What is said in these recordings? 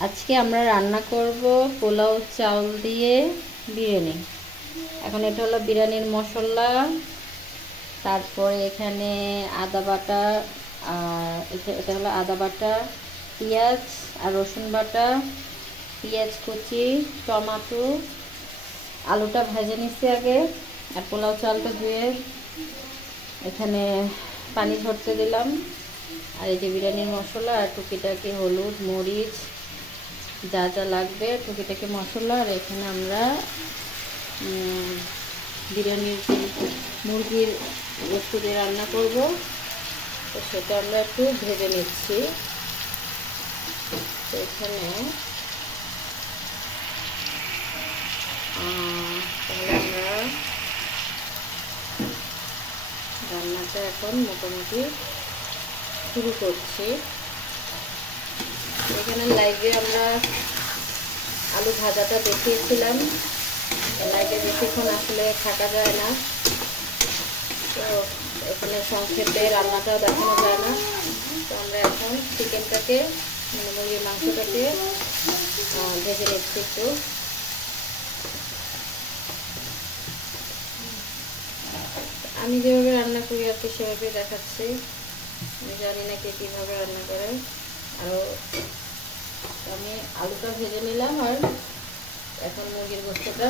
আজকে আমরা রান্না করব পোলাও চাউল দিয়ে বিরিয়ানি। এখন এটা হলো বিরিয়ানির মশলা, তারপরে এখানে আদা বাটা, আর এটা- হলো আদা বাটা, পেঁয়াজ আর রসুন বাটা, পেঁয়াজ কুচি, টমাটো, আলুটা ভেজে নিচ্ছি আগে, আর পোলাও চালটা ধুয়ে এখানে পানি ধরতে দিলাম। আর এই যে বিরিয়ানির মশলা, আর টুকিটাকি হলুদ, মরিচ যা যা লাগবে, টুকিটাকি মশলা, আর এখানে আমরা বিরিয়ানির মুরগির বস্তু দিয়ে রান্না করব, তো সেটা আমরা একটু ভেজে নিচ্ছি। এখানে আমরা রান্নাটা এখন মোটামুটি শুরু করছি। এখানে লাইভে আমরা আলু ভাজাটা দেখিয়েছিলাম। লাইভে বেশিক্ষণ আসলে থাকা যায় না। তো এখানে সংক্ষেপে রান্নাটাও দেখানো যায় না। তো আমরা এখন চিকেনটাকে মানে মুরগির মাংসটাকে ভেজে নিচ্ছি একটু। আমি যেভাবে রান্না করি আর কি সেভাবে দেখাচ্ছি। আমি জানি না কে কীভাবে রান্না করে। আরও আমি আলুটা ভেজে নিলাম আর এখন মুরগির গোস্তটা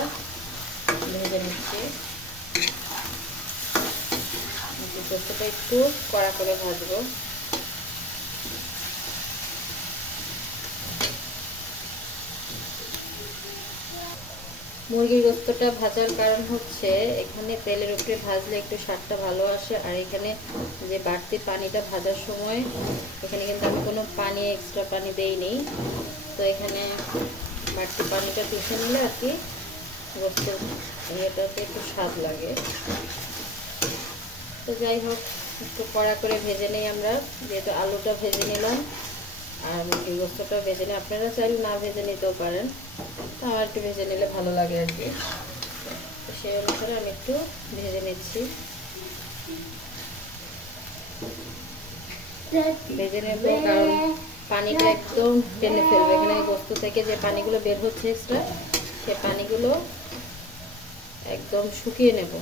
ভেজে নিচ্ছি। মুরগির গোস্তটা একটু কড়া করে ভাজবো। মুরগির গোস্তটা ভাজার কারণ হচ্ছে এখানে তেলের উপরে ভাজলে একটু স্বাদটা ভালো আসে, আর এখানে যে বাড়তি পানিটা ভাজার সময়, এখানে কিন্তু আমি কোনো পানি এক্সট্রা পানি দেইনি। তো এখানে বাড়তি পানিটা পিষে নিলে আর কি গোস্তের ইয়েটাতে একটু স্বাদ লাগে। তো যাই হোক, একটু কড়া করে ভেজে নিই আমরা, যেহেতু আলুটা ভেজে নিলাম, আর মুরগির গোস্তটা ভেজে নিই। আপনারা চাইলে না ভেজে নিতেও পারেন। তো আমার একটু ভেজে নিলে ভালো লাগে আর কি। সেই অনুসারে আমি একটু ভেজে নিচ্ছি। ভেজে নেব কারণ পানিটা একদম টেনে ফেলবে। এখানে গোস্ত থেকে যে পানিগুলো বের হচ্ছে এক্সট্রা সে পানিগুলো একদম শুকিয়ে নেব।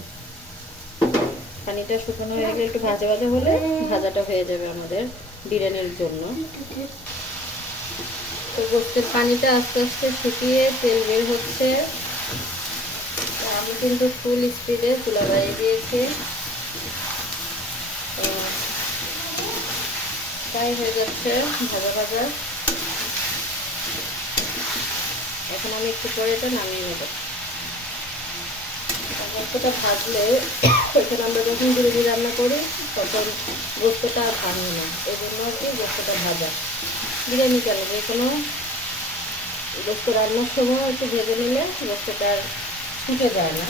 পানিটা শুকনো হয়ে গেলে একটু ভাজা ভাজা হলে ভাজাটা হয়ে যাবে আমাদের বিরিয়ানির জন্য। তো গোস্তের পানিটা আস্তে আস্তে শুকিয়ে তেল বের হচ্ছে। আমি কিন্তু ফুল স্পিডে চুলা বাড়িয়ে দিয়েছি। তাই হয়ে যাচ্ছে ভাজা ভাজা। এখন আমি একটু পরে এটা নামিয়ে নেব। গোস্তটা ভাজলে এখানে আমরা যখন বিরিয়ানি রান্না করি, তখন গোস্তটা আর ভাঙে না। এই জন্য আর কি গোস্তটা ভাজা। বিরিয়ানি কেন? যে কোনো গোস্ত রান্নার সময় একটু ভেজে নিলে গোস্তটা ছুটে যায় না।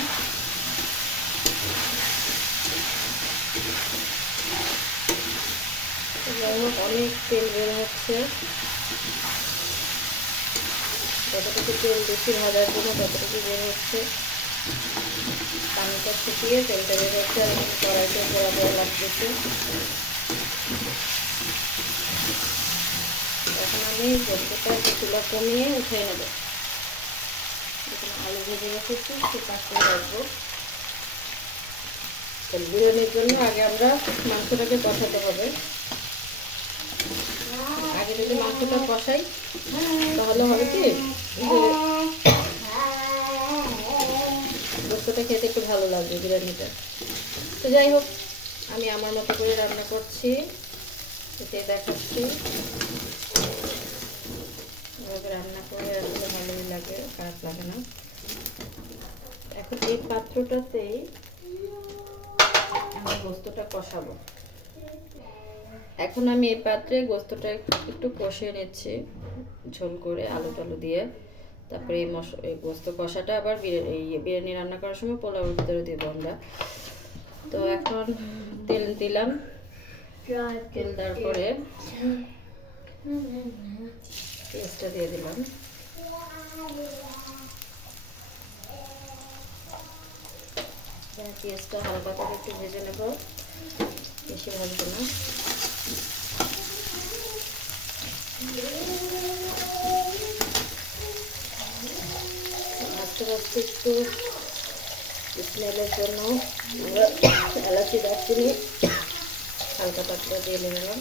অনেক তেল বের হচ্ছে। যতটুকু তেল বেশি ভাজার জন্য ততটুকু বের হচ্ছে। পানিটা শুকিয়ে তেলটা বের হচ্ছে আর কড়াইতে লাগতেছে। আমি গোস্তটা একটু চুলা কমিয়ে উঠিয়ে নেব। এখানে আলু ভেজে রেখেছি, একটু পাশে রাখব। বিরিয়ানির জন্য আগে আমরা মাংসটাকে কষাতে হবে। আগে যদি মাংসটা কষাই, তাহলে হবে কি? যে গোস্তটা খেতে একটু ভালো লাগবে বিরিয়ানিটা। তো যাই হোক, আমি আমার মতো করে রান্না করছি। এটাই দেখাচ্ছি। এভাবে রান্না করে আসলে ভালোই লাগে, খারাপ লাগে না। এখন এই পাত্রটাতেই আমি গোস্তটা কষাবো। এখন আমি এই পাত্রে গোস্তটা একটু কষিয়ে নিচ্ছি, ঝোল করে আলু টালু দিয়ে। তারপরে এই মশ, এই গোস্ত কষাটা আবার এই বিরিয়ানি রান্না করার সময় পোলাওর ভিতরে দেবো আমরা। তো এখন তেল দিলাম। তেল দেওয়ার পরে পেস্টটা দিয়ে দিলাম। পেস্টটা হালকা করে একটু ভেজে নেব। বেশি ভাজবো না। একটু স্মেলের জন্য এলাচি দারচিনি হালকা পাত্র দিয়ে নিলাম।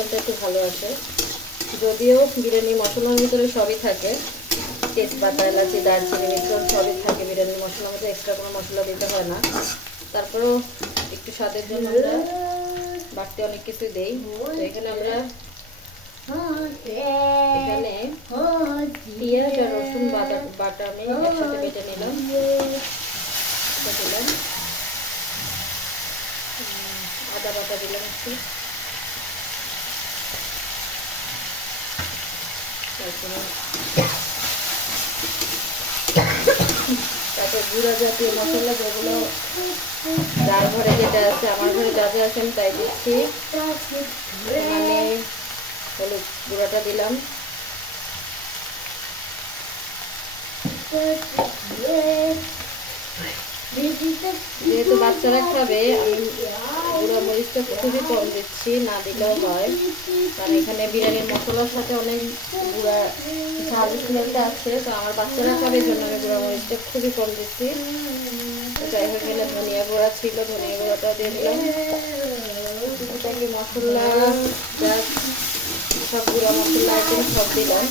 এতে একটু ভালো আসে। যদিও বিরিয়ানি মশলার ভিতরে সবই থাকে, তেজপাতা, এলাচি, দারচিনি মিশ্রণ সবই থাকে বিরিয়ানি মশলার মধ্যে এক্সট্রা কোনো মশলা দিতে হয় না। তারপরেও একটু স্বাদের জন্য আমরা বাড়তি অনেক কিছু দেই। এখানে আমরা এখানে পেঁয়াজ আর রসুন বাটা বাটা আমি একসাথে বেটে নিলাম। আদা বাটা দিলাম একটু তারপরে তারপর গুঁড়া জাতীয় মশলা যেগুলো যার ঘরে যেটা আছে, আমার ঘরে যা যা আমি তাই দিচ্ছি। মানে গুঁড়াটা দিলাম। যেহেতু বাচ্চারা খাবে, আমি গুঁড়া মরিচটা খুবই কম দিচ্ছি, না দিলেও হয়। কারণ এখানে বিরিয়ানির মশলার সাথে অনেক গুঁড়া, ঝাল স্মেলটা আছে, তো আমার বাচ্চারা খাবে জন্য আমি গুঁড়া মরিচটা খুবই কম দিচ্ছি। যাই হোক, এখানে ধনিয়া গুঁড়া ছিল, ধনিয়া গুঁড়াটা দিয়ে দিলাম। টুকিটাকি মশলা যা সব গুঁড়া মশলা আইটেম সব দিলাম।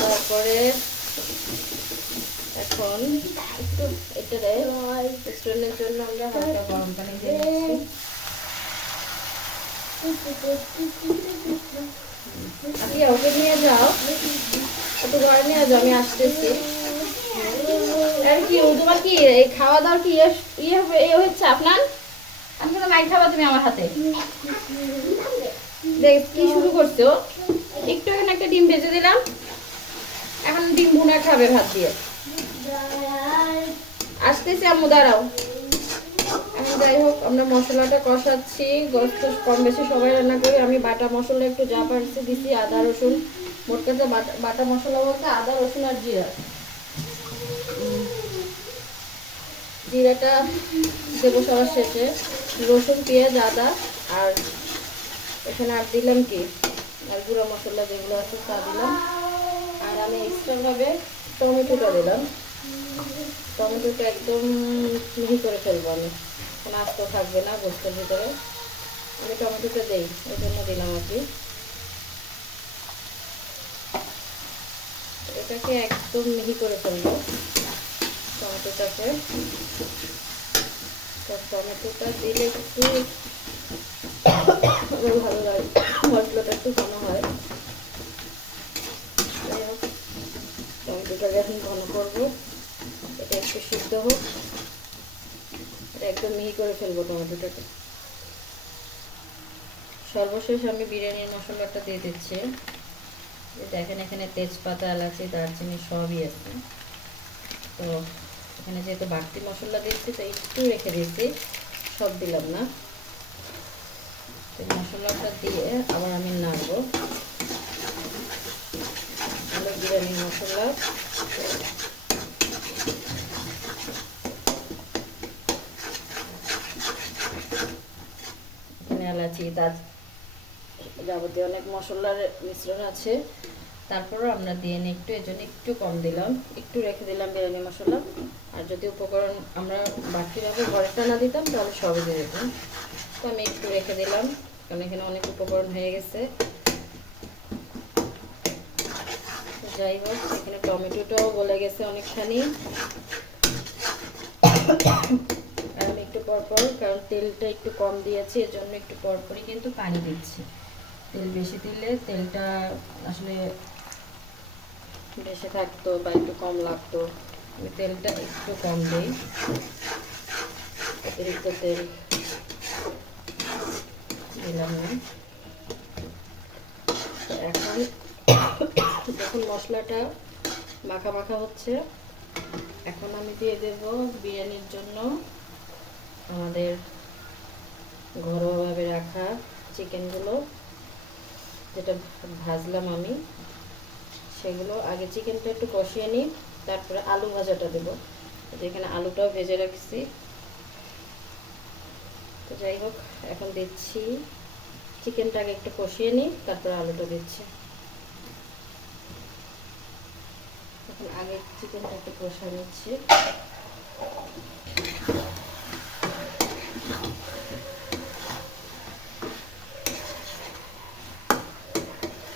তারপরে এখন জন্য আমরা হালকা গরম পানি দিয়ে দিচ্ছি। ওকে নিয়ে যাও। একটু ঘরে নিয়ে যাও আমি আসতেছি। আর কি তোমার কি এই খাওয়া কি ইয়ে ইয়ে ইয়ে হচ্ছে আপনার? আজকে তো মাই খাবা তুমি আমার হাতে। দেখ কি শুরু করছ? একটু এখানে একটা ডিম ভেজে দিলাম। এখন ডিম ভুনা খাবে ভাত দিয়ে। আসতেছি, আম্মু, দাঁড়াও। আমি যাই হোক, আমরা মশলাটা কষাচ্ছি, গোস্ত কম বেশি সবাই রান্না করি আমি বাটা মশলা একটু যা পারছি দিছি, আদা, রসুন। মোট কথা বাটা বাটা মশলা বলতে আদা, রসুন আর জিরা। জিরাটা দেবো সবার শেষে। রসুন, পেঁয়াজ, আদা আর এখানে আর দিলাম কি? আর গুঁড়ো মশলা যেগুলো আছে তা দিলাম। আর আমি এক্সট্রাভাবে টমেটোটা দিলাম। টমেটোটা একদম মিহি করে ফেলব আমি। কোনো আস্ত থাকবে না গোস্তের ভিতরে। আমি টমেটোটা দেই ওই জন্য দিলাম আর কি। এটাকে একদম মিহি করে ফেলব টমেটোটাকে। তো টমেটোটা দিলে একটু ভালো লাগে, মশলাটা একটু ঘন হয়। টমেটোটাকে এখন ঘন করব। এটা একটু সিদ্ধ হোক। একদম মিহি করে ফেলব টমেটোটাকে। সর্বশেষ আমি বিরিয়ানির মশলাটা দিয়ে দিচ্ছি। দেখেন এখানে তেজপাতা, এলাচি, দারচিনি সবই আছে। তো এখানে যেহেতু বাড়তি মশলা দিচ্ছি তো একটু রেখে দিয়েছি। সব দিলাম না। তো মশলাটা দিয়ে আবার আমি নাড়বো। বিরিয়ানির মশলা এখানে এলাচি দাজ যাবতীয় অনেক মশলার মিশ্রণ আছে। তারপরও আমরা দিয়ে নিই একটু, এর জন্য একটু কম দিলাম। একটু রেখে দিলাম বিরিয়ানি মশলা। আর যদি উপকরণ আমরা বাকিভাবে ঘরেরটা না দিতাম, তাহলে সবই দিয়ে দিতাম। তো আমি একটু রেখে দিলাম, কারণ এখানে অনেক উপকরণ হয়ে গেছে। যাই হোক, এখানে টমেটোটাও গলে গেছে অনেকখানি। পরপর কারণ তেলটা একটু কম দিয়েছি এর জন্য একটু পরপরই কিন্তু পানি দিচ্ছি। তেল বেশি দিলে তেলটা আসলে বেশি থাকতো বা একটু কম লাগতো। আমি তেলটা একটু কম দিই। অতিরিক্ত তেল দিলাম না এখন যখন মশলাটা মাখা মাখা হচ্ছে। এখন আমি দিয়ে দেব বিরিয়ানির জন্য আমাদের ঘরোয়াভাবে রাখা চিকেনগুলো, যেটা ভাজলাম আমি, সেগুলো আগে চিকেনটা একটু কষিয়ে নিই, তারপরে আলু ভাজাটা দেবো। যেখানে আলুটাও ভেজে রাখছি। তো যাই হোক, এখন দিচ্ছি চিকেনটাকে একটু কষিয়ে নিই, তারপরে আলুটা দিচ্ছি। এখন আগে চিকেনটা একটু কষা নিচ্ছি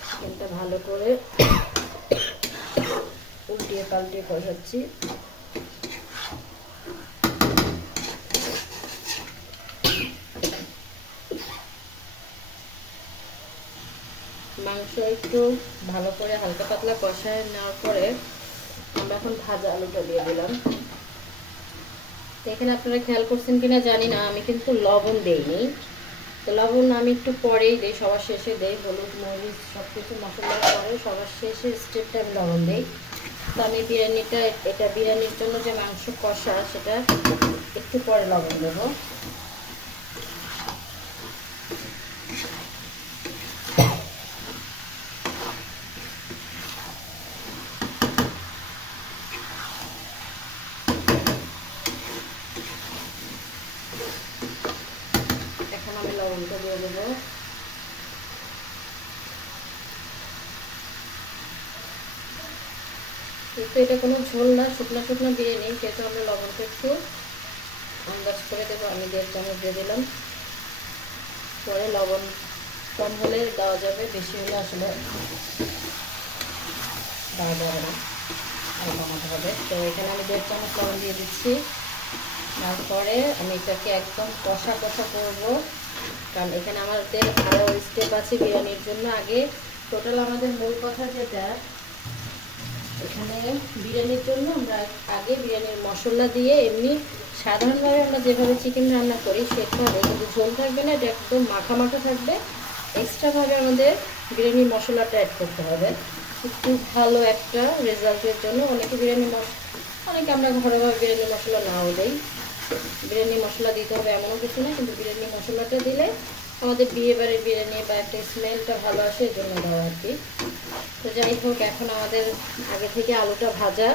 চিকেনটা ভালো করে উল্টিয়ে পাল্টিয়ে কষাচ্ছি। মাংস একটু ভালো করে হালকা পাতলা কষায় নেওয়ার পরে আমরা এখন ভাজা আলুটা দিয়ে দিলাম। এখানে আপনারা খেয়াল করছেন কিনা জানি না, আমি কিন্তু লবণ দেইনি। তো লবণ আমি একটু পরেই দিই, সবার শেষে দেই, হলুদ, মরিচ সব কিছু মশলার পরে সবার শেষে স্টেপটা আমি লবণ দিই। তো আমি বিরিয়ানিটা, এটা বিরিয়ানির জন্য যে মাংস কষা সেটা একটু পরে লবণ দেবো এখন আমি লবণটা দিয়ে দেবো কিন্তু এটা কোনো ঝোল না, শুকনো শুকনো বিরিয়ানি সেহেতু আমরা লবণটা একটু আন্দাজ করে দেবো। আমি দেড় চামচ দিয়ে দিলাম। পরে লবণ কম হলে দেওয়া যাবে, বেশি হলে আসলে দেওয়া যাবে আর হবে। তো এখানে আমি দেড় চামচ লবণ দিয়ে দিচ্ছি। তারপরে আমি এটাকে একদম কষা কষা করব। কারণ এখানে আমাদের আরও স্টেপ আছে বিরিয়ানির জন্য। আগে টোটাল আমাদের মূল কথা যেটা এখানে বিরিয়ানির জন্য আমরা আগে বিরিয়ানির মশলা দিয়ে এমনি সাধারণভাবে আমরা যেভাবে চিকেন রান্না করি সেভাবে, কিন্তু ঝোল থাকবে না, এটা একদম মাখা মাখা থাকবে। এক্সট্রাভাবে আমাদের বিরিয়ানির মশলাটা অ্যাড করতে হবে। একটু ভালো একটা রেজাল্টের জন্য অনেকে বিরিয়ানি মশলা অনেকে আমরা ঘরোয়াভাবে বিরিয়ানি মশলা নাও দেই। বিরিয়ানি মশলা দিতে হবে এমনও কিছু না, কিন্তু বিরিয়ানি মশলাটা দিলে আমাদের বিয়ে বাড়ির বিরিয়ানি বা একটা স্মেলটা ভালো আসে এই জন্য দেওয়া আর কি। তো যাই হোক, এখন আমাদের আগে থেকে আলুটা ভাজা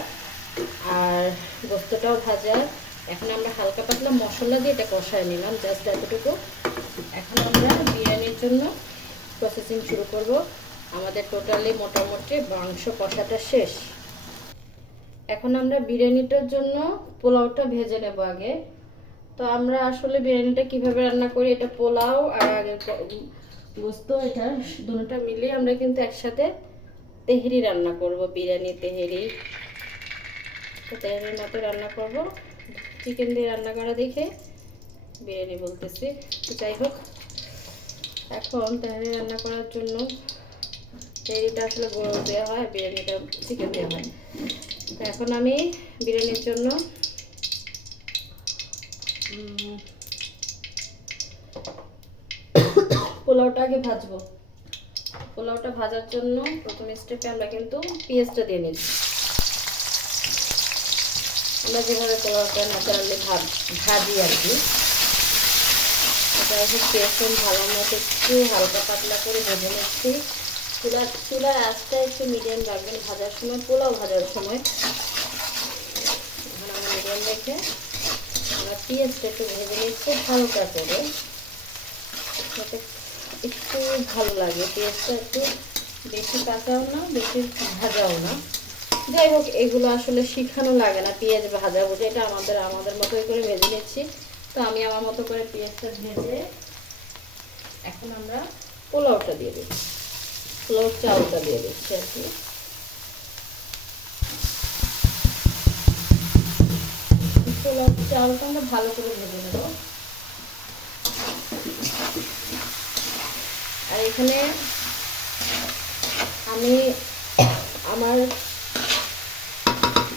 আর গোস্তটাও ভাজা। এখন আমরা হালকা পাতলা মশলা দিয়ে এটা কষায় নিলাম, জাস্ট এতটুকু। এখন আমরা বিরিয়ানির জন্য প্রসেসিং শুরু করব। আমাদের টোটালি মোটামুটি মাংস কষাটা শেষ। এখন আমরা বিরিয়ানিটার জন্য পোলাওটা ভেজে নেব আগে। তো আমরা আসলে বিরিয়ানিটা কীভাবে রান্না করি এটা পোলাও আর আগে গোস্ত এটা দুটোটা মিলিয়ে আমরা কিন্তু একসাথে তেহেরি রান্না করব, বিরিয়ানি, তেহেরি। তেহেরির মতো রান্না করব। চিকেন দিয়ে রান্না করা দেখে বিরিয়ানি বলতেছি। তো যাই হোক, এখন তেহারি রান্না করার জন্য তেহারিটা আসলে গরম দেওয়া হয়, বিরিয়ানিটা চিকেন দেওয়া হয়। তো এখন আমি বিরিয়ানির জন্য পোলাওটা আগে ভাজবো। পোলাওটা ভাজার জন্য প্রথম স্টেপে আমরা কিন্তু পেঁয়াজটা দিয়ে নিচ্ছি। আমরা যেভাবে পোলাওটা ন্যাচারালি ভাজ আর কি, এটা হচ্ছে পেঁয়াজ ভালো মতো একটু হালকা পাতলা করে ভেজে নিচ্ছি। চুলার চুলার আঁচটা একটু মিডিয়াম রাখবেন ভাজার সময়, পোলাও ভাজার সময়। মিডিয়াম রেখে পেঁয়াজটা একটু ভেজে নিচ্ছি হালকা করে যাতে একটু ভালো লাগে। পেঁয়াজটা একটু বেশি কাঁচাও না, বেশি ভাজাও না। যাই হোক, এগুলো আসলে শিখানো লাগে না পেঁয়াজ ভাজা বুঝে। এটা আমাদের আমাদের মতোই করে ভেজে নিচ্ছি। তো আমি আমার মতো করে পেঁয়াজটা ভেজে এখন আমরা পোলাওটা দিয়ে দিচ্ছি। পোলাও চালটা দিয়ে দিচ্ছি আর কি পোলাও চালটা আমরা ভালো করে ভেজে নেব। আর এখানে আমি আমার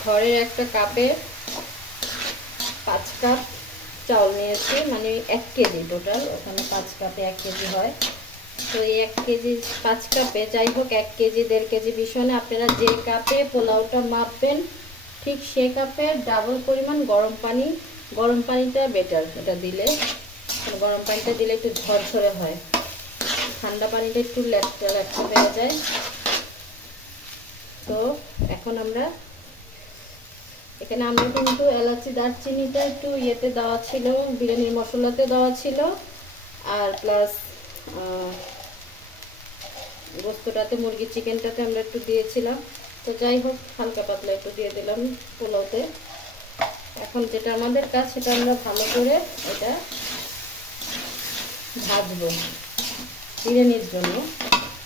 ঘরের একটা কাপে পাঁচ কাপ চাউল নিয়েছি মানে এক কেজি টোটাল ওখানে পাঁচ কাপে এক কেজি হয় তো এই এক কেজি পাঁচ কাপে যাই হোক এক কেজি দেড় কেজি বিষয় আপনারা যে কাপে পোলাওটা মাপবেন ঠিক সে কাপে ডাবল পরিমাণ গরম পানি, গরম পানিটা বেটার এটা দিলে। গরম পানিটা দিলে একটু ঝরঝরে হয়। ঠান্ডা পানিটা একটু ল্যাটটা ল্যাটটা হয়ে যায়। তো এখন আমরা, এখানে আমরা কিন্তু এলাচি, দারচিনিটা একটু ইয়েতে দেওয়া ছিল, বিরিয়ানির মশলাতে দেওয়া ছিল। আর প্লাস গোস্তটাতে, মুরগির চিকেনটাতে আমরা একটু দিয়েছিলাম। তো যাই হোক, হালকা পাতলা একটু দিয়ে দিলাম পোলাওতে। এখন যেটা আমাদের কাজ, সেটা আমরা ভালো করে এটা ভাজবো বিরিয়ানির জন্য।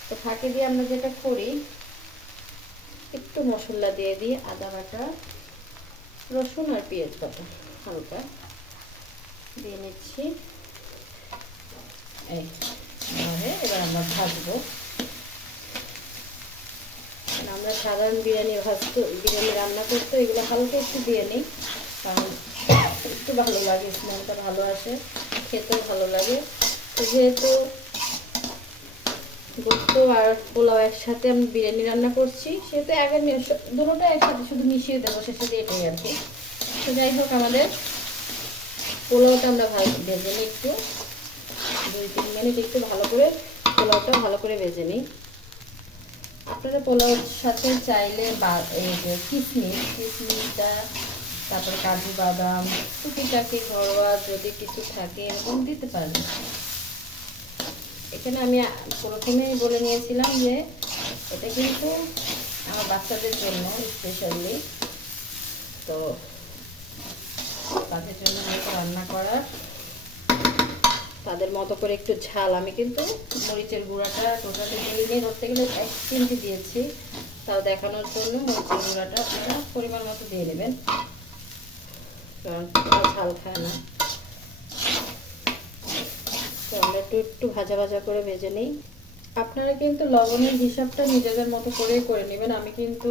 তো ফাঁকে দিয়ে আমরা যেটা করি, একটু মশলা দিয়ে দিই, আদা বাটা, রসুন আর পেঁয়াজ বাটা, হালকা। দিয়ে নিচ্ছি। এই এবারে আমরা ভাজবো। আমরা সাধারণ বিরিয়ানি ভাজতে, বিরিয়ানি রান্না করতে, এগুলো হালকা একটু দিয়ে নিই। কারণ একটু ভালো লাগে, স্মেলটা ভালো আসে, খেতেও ভালো লাগে। তো যেহেতু গোস্ত আর পোলাও একসাথে আমি বিরিয়ানি রান্না করছি, সেহেতু আগে দুটোটা একসাথে শুধু মিশিয়ে দেবো, শেষে এটাই আর কি। তো যাই হোক, আমাদের পোলাওটা আমরা ভেজে নিই একটু। দুই তিন মিনিট একটু ভালো করে পোলাওটা ভালো করে ভেজে নিই। আপনারা পোলাওর সাথে চাইলে বা এই যে কিশমিশ কিশমিশটা তারপর কাজু বাদাম টুকিটাকি ঘরোয়া যদি কিছু থাকে, এরকম দিতে পারেন। এখানে আমি প্রথমেই বলে নিয়েছিলাম যে এটা কিন্তু আমার বাচ্চাদের জন্য স্পেশালি তো তাদের জন্য রান্না করার তাদের মতো করে একটু ঝাল। আমি কিন্তু মরিচের গুঁড়াটা টোটালি দিইনি ধরতে গেলে এক চিমটি দিয়েছি। তাও দেখানোর জন্য মরিচের গুঁড়াটা আপনারা পরিমাণ মতো দিয়ে নেবেন। কারণ ঝাল খায় না। আমরা একটু একটু ভাজা ভাজা করে ভেজে নিই। আপনারা কিন্তু লবণের হিসাবটা নিজেদের মতো করে করে নেবেন। আমি কিন্তু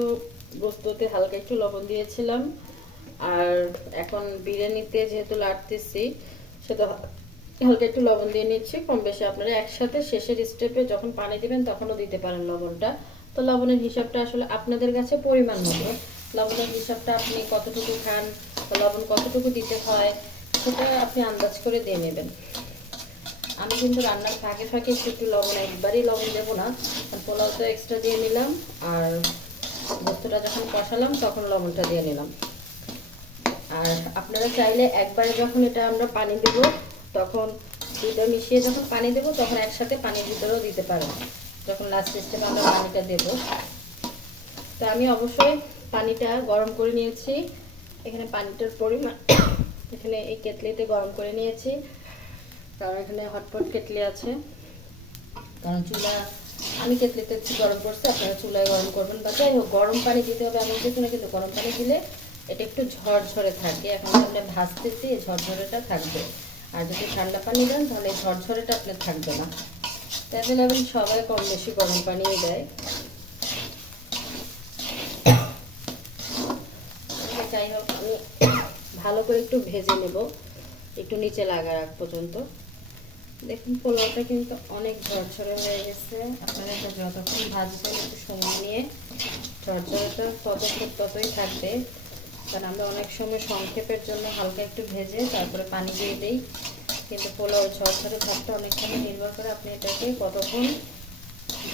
গোস্ততে হালকা একটু লবণ দিয়েছিলাম। আর এখন বিরিয়ানিতে যেহেতু লাড়তেছি সেটা হালকা একটু লবণ দিয়ে নিচ্ছি। কম বেশি আপনারা একসাথে শেষের স্টেপে যখন পানি দিবেন তখনও দিতে পারেন লবণটা। তো লবণের হিসাবটা আসলে আপনাদের কাছে পরিমাণ মতো। লবণের হিসাবটা আপনি কতটুকু খান লবণ কতটুকু দিতে হয়, সেটা আপনি আন্দাজ করে দিয়ে নেবেন। আমি কিন্তু রান্নার ফাঁকে ফাঁকে একটু লবণ, একবারই লবণ দেবো না। পোলাও তো এক্সট্রা দিয়ে নিলাম। আর গোস্তটা যখন কষালাম, তখন লবণটা দিয়ে নিলাম। আর আপনারা চাইলে একবারে যখন এটা আমরা পানি দেব তখন দুটো মিশিয়ে যখন পানি দেবো, তখন একসাথে পানির ভিতরেও দিতে পারেন যখন লাস্ট স্টেপে আমরা পানিটা দেব। তো আমি অবশ্যই পানিটা গরম করে নিয়েছি। এখানে পানিটার পরিমাণ এখানে এই কেটলিতে গরম করে নিয়েছি। কারণ এখানে হটপট কেটলি আছে। কারণ চুলা, আমি কেটলিতে গরম করছি, আপনারা চুলায় গরম করবেন বা যাই হোক, গরম পানি দিতে হবে এমন কিছু না, কিন্তু গরম পানি দিলে এটা একটু ঝরঝরে থাকে। এখন আমরা ভাজতেছি, এই ঝরঝরেটা থাকবে। আর যদি ঠান্ডা পানি দেন তাহলে ঝরঝরেটা আপনার থাকবে না। অ্যাভেলেবেল সবাই কম বেশি গরম পানিই দেয়। যাই হোক, আমি ভালো করে একটু ভেজে নেব। একটু নিচে লাগার আগ পর্যন্ত। দেখুন, পোলাওটা কিন্তু অনেক ঝরঝরে হয়ে গেছে। আপনারা এটা যতক্ষণ ভাজবেন একটু সময় নিয়ে, ঝরঝরেটা ততক্ষণ ততই থাকবে। কারণ আমরা অনেক সময় সংক্ষেপের জন্য হালকা একটু ভেজে তারপরে পানি দিয়ে দিই। কিন্তু পোলাও ঝরঝরে ভাতটা অনেকখানি নির্ভর করে আপনি এটাকে কতক্ষণ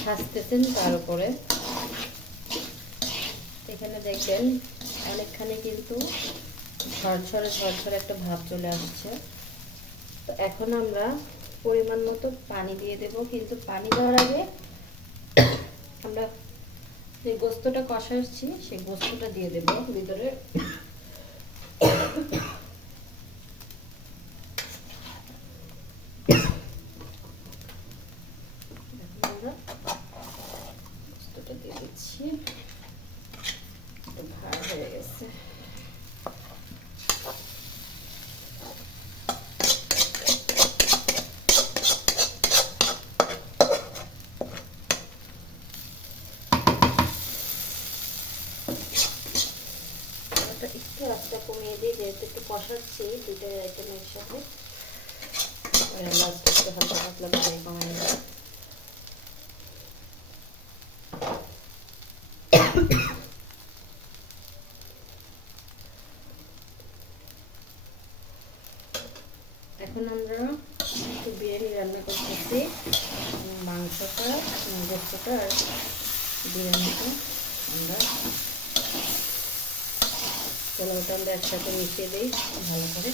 ভাজতেছেন তার উপরে। এখানে দেখবেন অনেকখানি কিন্তু ঝরঝরে ঝরঝরে একটা ভাব চলে আসছে। তো এখন আমরা পরিমাণ মতো পানি দিয়ে দেব। কিন্তু পানি দেওয়ার আগে আমরা যে গোস্তটা কষাচ্ছি সেই গোস্তটা দিয়ে দেবো ভিতরে এখন আমরা গোস্তটা দিয়ে দিচ্ছি একটু ভার হয়ে গেছে এটা একটু রাস্তা কমিয়ে দিই যেহেতু একটু কষাচ্ছি দুটো আইটেমের সাথে লাস্ট একটু হালকা পাতলা করে কমাই নেব এখন আমরা একটু বিরিয়ানি রান্না করতেছি মাংসটা গোস্তটা আর বিরিয়ানিটা আমরা পোলাওটা আমরা একসাথে মিশিয়ে দিই ভালো করে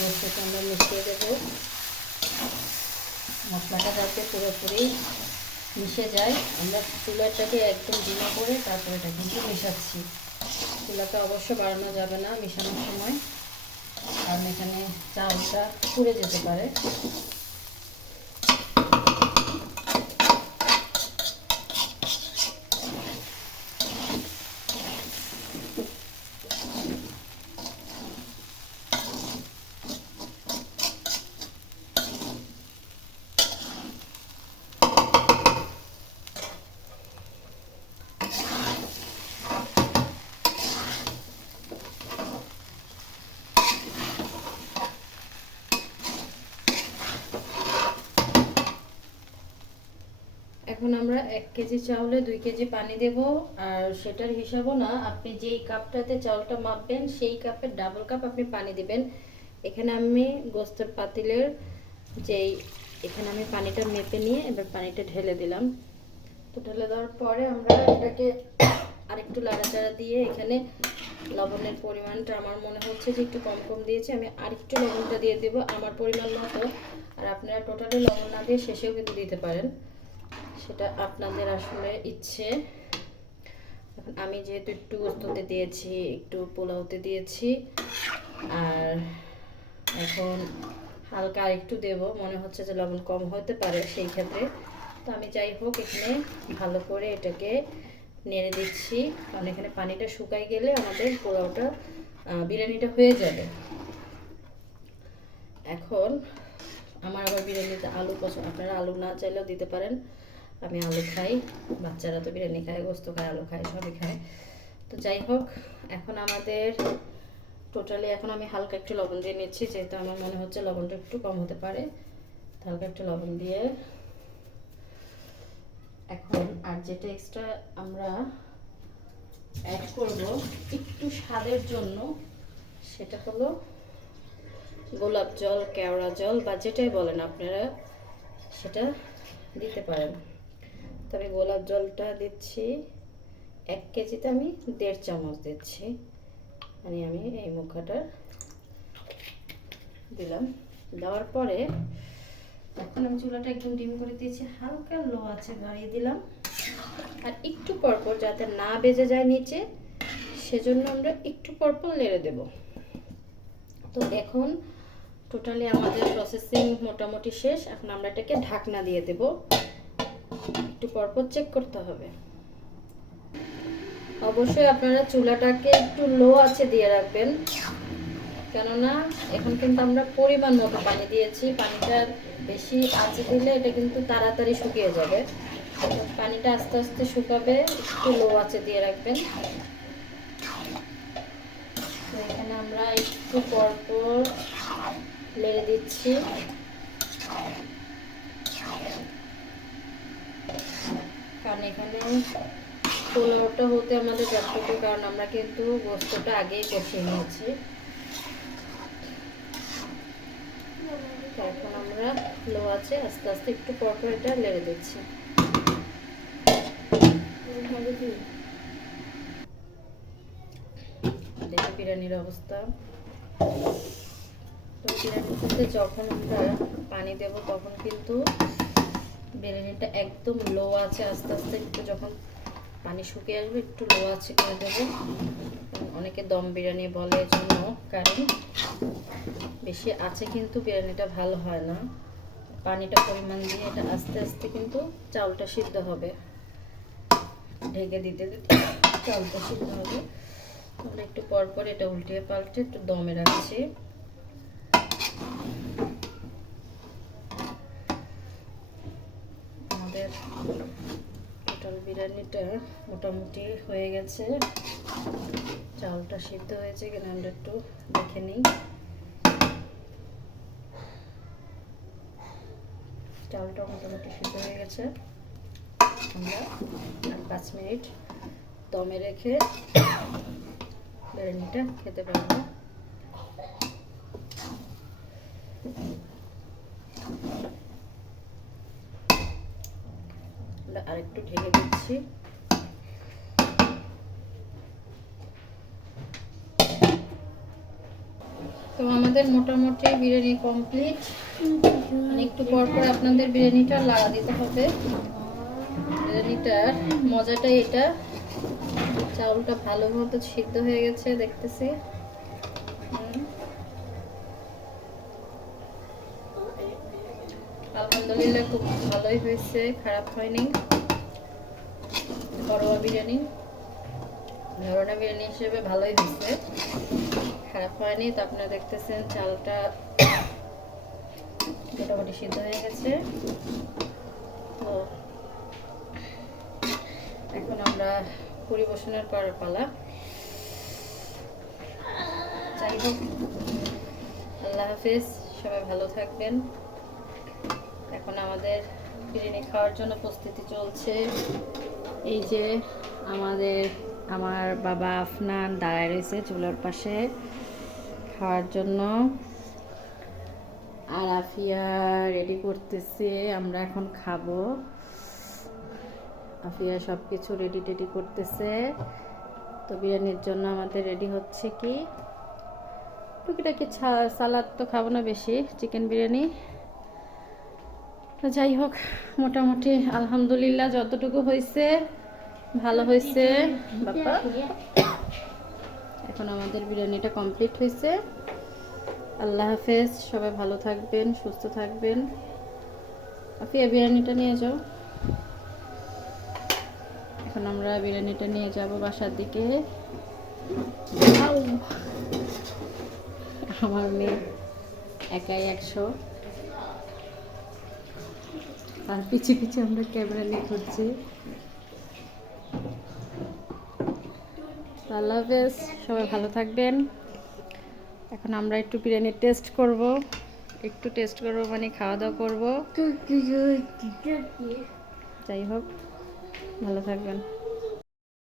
গোস্তটা আমরা মিশিয়ে দেবো। মশলাটা যাতে পুরোপুরি মিশে যায়, আমরা চুলাটাকে একদম ডিমা করে তারপরে এটা কিন্তু মেশাচ্ছি। চুলাটা অবশ্য বাড়ানো যাবে না মেশানোর সময়, কারণ এখানে চালটা পুড়ে যেতে পারে এখন আমরা এক কেজি চাউলে দুই কেজি পানি দেব, আর সেটার হিসাবও না, আপনি যেই কাপটাতে চাউলটা মাপবেন, সেই কাপের ডাবল কাপ আপনি পানি দিবেন। এখানে আমি গোস্তের পাতিলের যেই, এখানে আমি পানিটা মেপে নিয়ে এবার পানিটা ঢেলে দিলাম। তো ঢেলে দেওয়ার পরে আমরা এটাকে আরেকটু লাড়াচাড়া দিয়ে এখানে লবণের পরিমাণটা আমার মনে হচ্ছে যে একটু কম কম দিয়েছি, আমি আরেকটু লবণটা দিয়ে দেবো আমার পরিমাণ মতো। আর আপনারা টোটালি লবণ না দিয়ে শেষেও কিন্তু দিতে পারেন। সেটা আপনাদের আসলে ইচ্ছে। আমি যেহেতু একটু গোস্ততে দিয়েছি, একটু পোলাওতে দিয়েছি, আর এখন হালকা একটু দেব। মনে হচ্ছে যে লবণ কম হতে পারে সেই ক্ষেত্রে। তো আমি যাই হোক, এখানে ভালো করে এটাকে নেড়ে দিচ্ছি। কারণ এখানে পানিটা শুকাই গেলে আমাদের পোলাওটা বিরিয়ানিটা হয়ে যাবে। এখন আমার আবার বিরিয়ানিতে আলু পছন্দ আপনারা আলু না চাইলেও দিতে পারেন। আমি আলু খাই, বাচ্চারা তো বিরিয়ানি খায়, গোস্ত খায়, আলু খায়, সবই খায়। তো যাই হোক, এখন আমাদের টোটালি এখন আমি হালকা একটু লবণ দিয়ে নিচ্ছি, যেহেতু আমার মনে হচ্ছে লবণটা একটু কম হতে পারে। হালকা একটু লবণ দিয়ে এখন আর যেটা এক্সট্রা আমরা অ্যাড করব একটু স্বাদের জন্য, সেটা হলো গোলাপ জল, কেওড়া জল বা যেটাই বলেন আপনারা, সেটা দিতে পারেন। তবে গোলাপ জলটা দিচ্ছি। এক কেজিতে আমি দেড় চামচ দিচ্ছি। মানে আমি এই মুখাটা দিলাম। দেওয়ার পরে এখন আমি চুলাটা একদম ডিম করে দিয়েছি। হালকা লো আছে বাড়িয়ে দিলাম। আর একটু পরপর যাতে না বেজে যায় নিচে, সেজন্য আমরা একটু পরপর নেড়ে দেব। তো এখন টোটালি আমাদের প্রসেসিং মোটামুটি শেষ। এখন আমরা এটাকে ঢাকনা দিয়ে দেব। একটু পরপর চেক করতে হবে। অবশ্যই আপনারা চুলাটাকে একটু লো আছে দিয়ে রাখবেন। কেননা এখন কিন্তু আমরা পরিমাণ মতো পানি দিয়েছি। পানিটা বেশি আছে দিলে এটা কিন্তু তাড়াতাড়ি শুকিয়ে যাবে। পানিটা আস্তে আস্তে শুকাবে, একটু লো আছে দিয়ে রাখবেন। এখানে আমরা একটু পরপর লেড়ে দিচ্ছি। কারণ এখানে পোলাওটা হতে আমাদের যতটুকু, কারণ আমরা কিন্তু গোস্তটা আগেই কষিয়ে নিয়েছি। এখন আমরা লো আছে, আস্তে আস্তে একটু পর পর এটা লেড়ে দিচ্ছি। দেখি বিরিয়ানির অবস্থা। তো বিরিয়ানিতে যখন আমরা পানি দেব, তখন কিন্তু বিরিয়ানিটা একদম লো আছে, আস্তে আস্তে একটু যখন পানি শুকিয়ে আসবে, একটু লো আছে করে দেবো। অনেকে দম বিরিয়ানি বলে জন্য, কারণ বেশি আছে কিন্তু বিরিয়ানিটা ভালো হয় না। পানিটা পরিমাণ দিয়ে এটা আস্তে আস্তে কিন্তু চাউলটা সিদ্ধ হবে। ঢেকে দিতে দিতে চাউলটা সিদ্ধ হবে। আমরা একটু পর পর এটা উল্টিয়ে পাল্টে একটু দমে রাখছি। টোটাল বিরিয়ানিটা মোটামুটি হয়ে গেছে। চালটা সিদ্ধ হয়েছে কিনা আমরা একটু দেখে নিই। চালটা মোটামুটি সিদ্ধ হয়ে গেছে। আমরা পাঁচ মিনিট দমে রেখে বিরিয়ানিটা খেতে পারব। আরেকটু ঢেকে দিচ্ছি। তো আমাদের মোটামুটি বিরিয়ানি কমপ্লিট একটু পর পর আপনাদের বিরিয়ানিটা লাগা দিতে হবে। বিরিয়ানিটার মজাটাই এটা। চাউলটা ভালো মতো সিদ্ধ হয়ে গেছে, দেখতেছি। হুম। আলহামদুলিল্লাহ, খুব ভালোই হয়েছে, খারাপ হয়নি। ঘরোয়া বিরিয়ানি। ঘরোয়া বিরিয়ানি হিসেবে ভালোই দিচ্ছে। খারাপ হয়নি, তো আপনারা দেখতেছেন চালটা মোটামুটি সিদ্ধ হয়ে গেছে। তো এখন আমরা পরিবেশনের পর পালা। যাই হোক, আল্লাহ হাফিজ, সবাই ভালো থাকবেন। এখন আমাদের বিরিয়ানি খাওয়ার জন্য প্রস্তুতি চলছে। এই যে আমাদের, আমার বাবা আফনান দাঁড়ায় রয়েছে চুলার পাশে খাওয়ার জন্য। আর আফিয়া রেডি করতেছে, আমরা এখন খাব। আফিয়া সব কিছু রেডি টেডি করতেছে। তো বিরিয়ানির জন্য আমাদের রেডি হচ্ছে কি? টুকিটাকি সালাদ তো খাব না বেশি চিকেন বিরিয়ানি। তো যাই হোক, মোটামুটি আলহামদুলিল্লাহ যতটুকু হয়েছে, ভালো হয়েছে। বাবা এখন আমাদের বিরিয়ানিটা কমপ্লিট হয়েছে। আল্লাহ হাফেজ, সবাই ভালো থাকবেন, সুস্থ থাকবেন। আফিয়া, বিরিয়ানিটা নিয়ে যাও। এখন আমরা বিরিয়ানিটা নিয়ে যাব বাসার দিকে। আমার মেয়ে একাই একশো। আর পিছে পিছে আমরা ক্যামেরা নিয়ে ঘুরছি। আল্লাহ হাফেজ সবাই ভালো থাকবেন। এখন আমরা একটু বিরিয়ানি টেস্ট করব। একটু টেস্ট করব মানে খাওয়া দাওয়া করব। যাই হোক ভালো থাকবেন।